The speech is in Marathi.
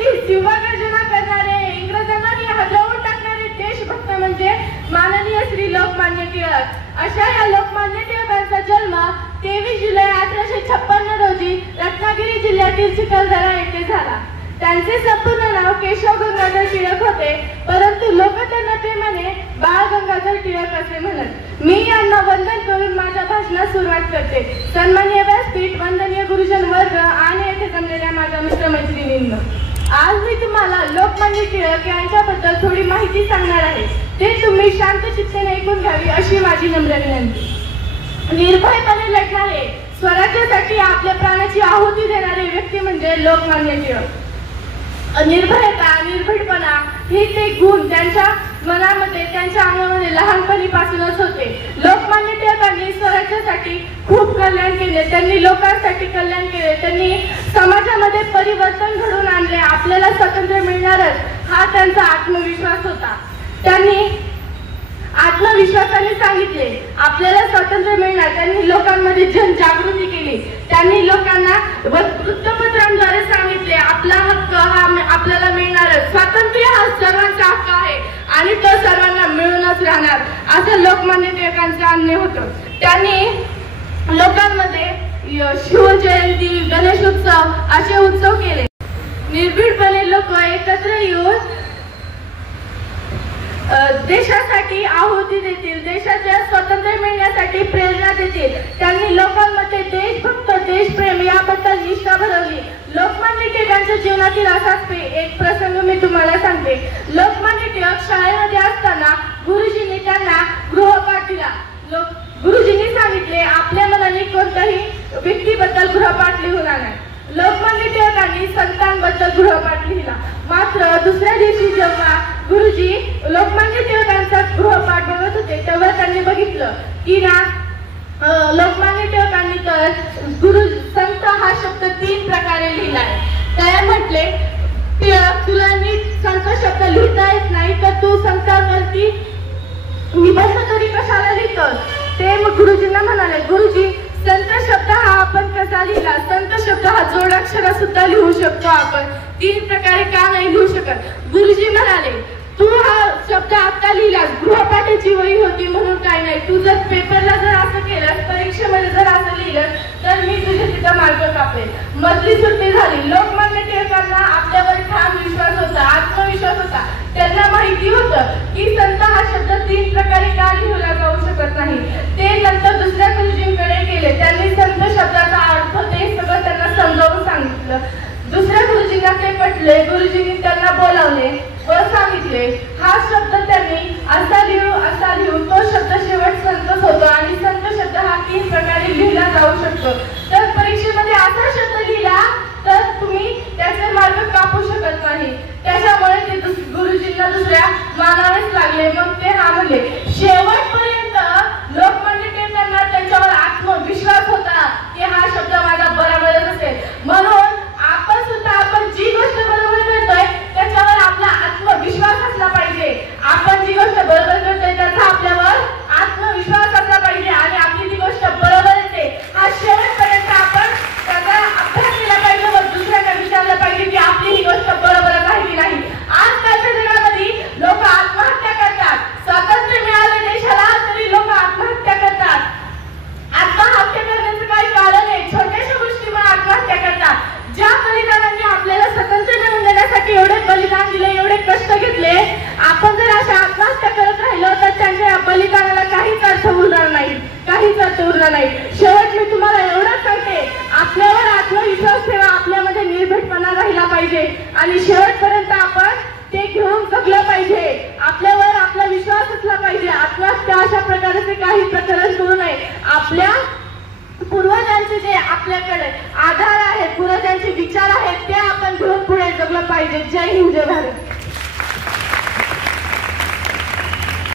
अगदी शिवगर्जना करणारे, इंग्रजांना हलवून टाकणारे देशभक्त म्हणजे माननीय श्री लोकमान्य टिळक. अशा या लोकमान्य टिळकांचा जन्म 23 जुलै 1856 रोजी रत्नागिरी जिल्ह्यातील चिखलदरा येथे झाला. त्यांचे संपूर्ण नाव केशव गंगाधर टिळक होते, परंतु लोक त्यांना प्रेमाने बाळ गंगाधर टिळक असे म्हणत. मी यांना वंदन करून माझ्या भाषणास सुरुवात करते. सन्माननीय व्यासपीठ, वंदनीय गुरुजन वर्ग आणि येथे जमलेल्या माझ्या मित्रमैत्रिणींनो, आज मी तुम्हाला लोकमान्य टिळक यांच्याबद्दल थोडी माहिती सांगणार आहे. ते तुम्ही शांत चित्ताने ऐकून घ्यावी अशी माझी नम्र विनंती. निर्भयपणे लढणारे, स्वराज्यासाठी आपल्या प्राणाची आहुती देणारे व्यक्ती म्हणजे लोकमान्य टिळक. निर्भयता, निर्भीडपणा हे ते गुण त्यांच्या मनामध्ये, त्यांच्या अंगामध्ये लहानपणीपासूनच होते. लोकमान्य टिळकांनी स्वराज्यासाठी खूप कल्याण केले, त्यांनी लोकांसाठी कल्याण केले, त्यांनी समाजामध्ये परिवर्तन घडवून आणले. आपल्याला स्वातंत्र्य मिळणारच हा त्यांचा आत्मविश्वास होता. त्यांनी आत्मविश्वासाने सांगितले आपल्याला स्वातंत्र्य मिळणार. त्यांनी लोकांमध्ये जनजागृती केली. त्यांनी लोकांना वृत्तपत्रांद्वारे सांगितले आपला हक्क हा आपल्याला मिळणारच. स्वातंत्र्य हा सर्वांचा हक्क आहे आणि तो सर्वांना मिळूनच राहणार, असं लोकमान्य टिळकांचं आणणे होतं. त्यांनी लोकांमध्ये शिवजयंती, गणेशोत्सव असे उत्सव केले. निर्भीडपणे लोक एकत्र येऊन देशासाठी आहुती देतील, देशाच्या स्वातंत्र्य मिळण्यासाठी प्रेरणा देतील. त्यांनी लोकांमध्ये देशभक्त, देशप्रेम याबद्दल निष्ठा भरवली. लोकमान्य टिळकांच्या जीवनातील असाच एक प्रसंग मी तुम्हाला सांगते. लोकमान्य टिळक शाळेमध्ये असताना गुरुजींनी त्यांना गृहपाठ दिला. गुरुजींनी सांगितले आपल्या मनाने कोणत्याही व्यक्तीबद्दल गृहपाठ लिहून आणा. लोकमान्य टिळकांनी संतांबद्दल गृहपाठ लिहिला. मात्र दुसऱ्या दिवशी जेव्हा गुरुजी लोकमान्य टिळकांचा गृहपाठ बघत होते तेव्हा त्यांनी बघितलं की ना लोकमान्य टिळकांनी तर गुरु संत हा शब्द 3 प्रकारे लिहिलाय. त्या म्हटले टिळक तुला नीट संत शब्द लिहिता येत नाही तर तू संतांवरती निबंध तरी कशाला लिहितोस. ते मग गुरुजींना म्हणाले गुरुजी संत शब्द हा आपण कसा लिहिला, संत शब्द हा जोडाक्षर सुद्धा लिहू शकतो आपण, 3 प्रकारे का नाही लिहू शकत. गुरुजी म्हणाले तू हा शब्द आता लिहिला, गृहपाठाची वही होती म्हणून काय नाही, तू जर पेपरला जर असं केलं, परीक्षेमध्ये जर असं लिहिलं तर मी तुझे तिथं मार्क कापेल. मधली सुट्टी झाली. लोकमान्य टिळकांना आपल्यावर ठाम विश्वास होता, आत्मविश्वास होता. त्यांना माहिती होतं की संत हा शब्द 3 प्रकारे का लिहिला जाऊ शकत नाही. ते नंतर दुसऱ्या गुरुजींकडे गेले. त्यांनी संत शब्दाचा अर्थ ते सगळं त्यांना समजावून सांगितलं. दुसऱ्या गुरुजींना ते पटले. गुरुजींनी त्यांना बोलावले व सांगितले हा शब्द त्यांनी असा लिहू तो शब्द शेवट संतच होतो आणि संत शब्द हा 3 प्रकारे लिहिला जाऊ शकतो. तर परीक्षेमध्ये असा शब्द लिहिला तर तुम्ही त्याचे मार्क कापू शकत नाही. त्याच्यामुळे ते गुरुजींना दुसऱ्या मानावेच लागले. मग ते हा म्हणले. शेवटपर्यंत लोकमान्य टिळकांना त्यांच्यावर आत्मविश्वास होता की हा शब्द माझा बरोबरच असेल. म्हणून आपण सुद्धा आपण जी गोष्ट बरोबर करतोय त्याच्यावर आपला आत्मविश्वास असला पाहिजे. आपण जी गोष्ट बरोबर करतोय त्याचा आपल्यावर आत्मविश्वास असला पाहिजे आणि आपली ती गोष्ट बरोबर येते हा शेवटपर्यंत आपण त्याचा अभ्यास केला पाहिजे व दुसऱ्यांना विचारलं पाहिजे की आपली ही गोष्ट बरोबरच आहे की नाही. आजकालच्या जगामध्ये लोक आत्महत्या करतात. स्वातंत्र्य मिळालं देशाला तरी लोक आत्महत्या करतात. आत्महत्या करण्याचं काही कारण आहे. छोट्याशा गोष्टीमुळे आत्महत्या करतात. ज्या बलिदानांनी आपल्याला स्वातंत्र्य मिळवून देण्यासाठी एवढे बलिदान दिले, एवढे कष्ट घेतले, आपण जर अशा आत्महत्या करत राहिलो तर त्यांच्या बलिदानाला काहीच अर्थ उरणार नाही, काहीच अर्थ उरणार नाही. शेवट मी तुम्हाला एवढंच सांगते आपल्यावर आत्मविश्वास ठेवा, आपल्यामध्ये निर्भीडपणा राहिला पाहिजे आणि शेवटपर्यंत आपण ते घेऊन जगलं पाहिजे. आपल्यावर आपला विश्वास असला पाहिजे. आत्महत्या अशा प्रकारचे काही प्रकरण करू नये. आपल्या पूर्वजांचे जे आपल्याकडे आधार आहेत, पूर्वजांचे विचार आहेत ते आपण घेऊन पुढे जगलं पाहिजे. जय हिंद, जय भारत.